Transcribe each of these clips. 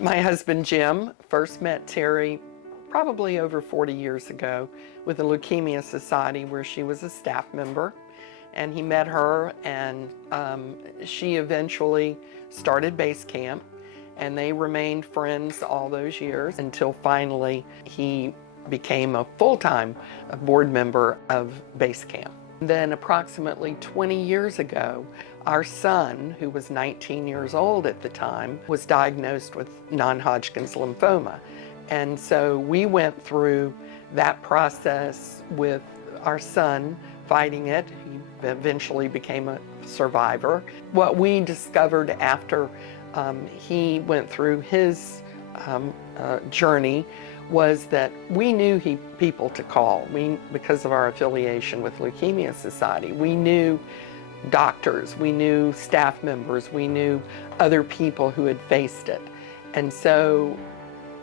My husband Jim first met Terry probably over 40 years ago with the Leukemia Society, where she was a staff member. And he met her, and she eventually started base camp, and they remained friends all those years until finally he became a full-time board member of base camp. Then approximately 20 years ago, our son, who was 19 years old at the time, was diagnosed with non-Hodgkin's lymphoma. And so we went through that process with our son fighting it. He eventually became a survivor. What we discovered after he went through his journey was that we knew people to call. Because of our affiliation with Leukemia Society, we knew doctors, we knew staff members, we knew other people who had faced it. And so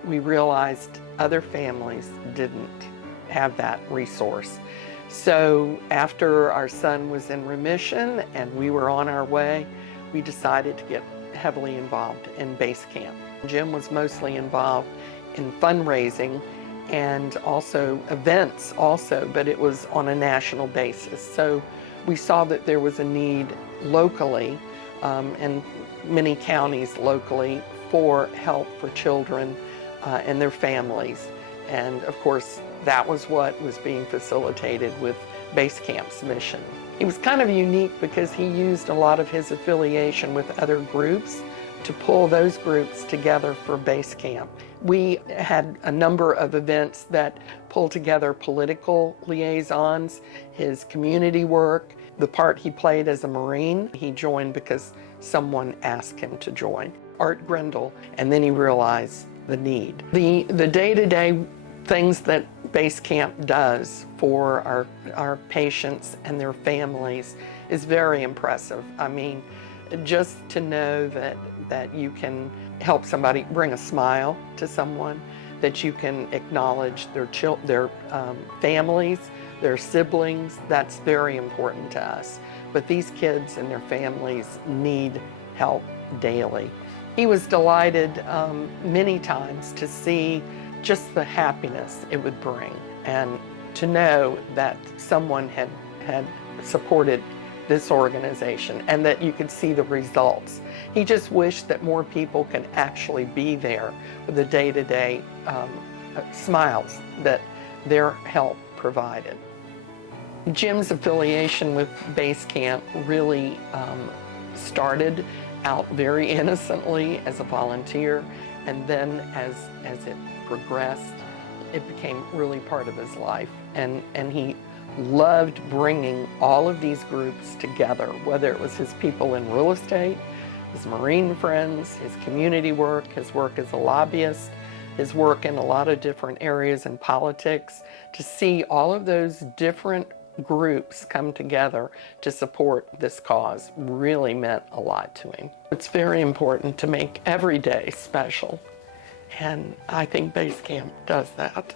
we realized other families didn't have that resource. So after our son was in remission and we were on our way, we decided to get heavily involved in base camp. Jim was mostly involved in fundraising and also events also, but it was on a national basis. So we saw that there was a need locally and many counties locally for help for children and their families. And of course, that was what was being facilitated with base camp's mission. He was kind of unique because he used a lot of his affiliation with other groups to pull those groups together for base camp. We had a number of events that pulled together political liaisons, his community work, the part he played as a Marine. He joined because someone asked him to join. Art Grendel, and then he realized the need. The day-to-day things that base camp does for our patients and their families is very impressive. I mean, just to know that you can help somebody, bring a smile to someone, that you can acknowledge their families, their siblings, that's very important to us. But these kids and their families need help daily. He was delighted many times to see just the happiness it would bring, and to know that someone had supported this organization and that you could see the results. He just wished that more people could actually be there with the day-to-day smiles that their help provided. Jim's affiliation with base camp really started out very innocently as a volunteer, and then as it progressed, it became really part of his life, and he loved bringing all of these groups together, whether it was his people in real estate, his Marine friends, his community work, his work as a lobbyist, his work in a lot of different areas in politics. To see all of those different groups come together to support this cause really meant a lot to him. It's very important to make every day special, and I think base camp does that.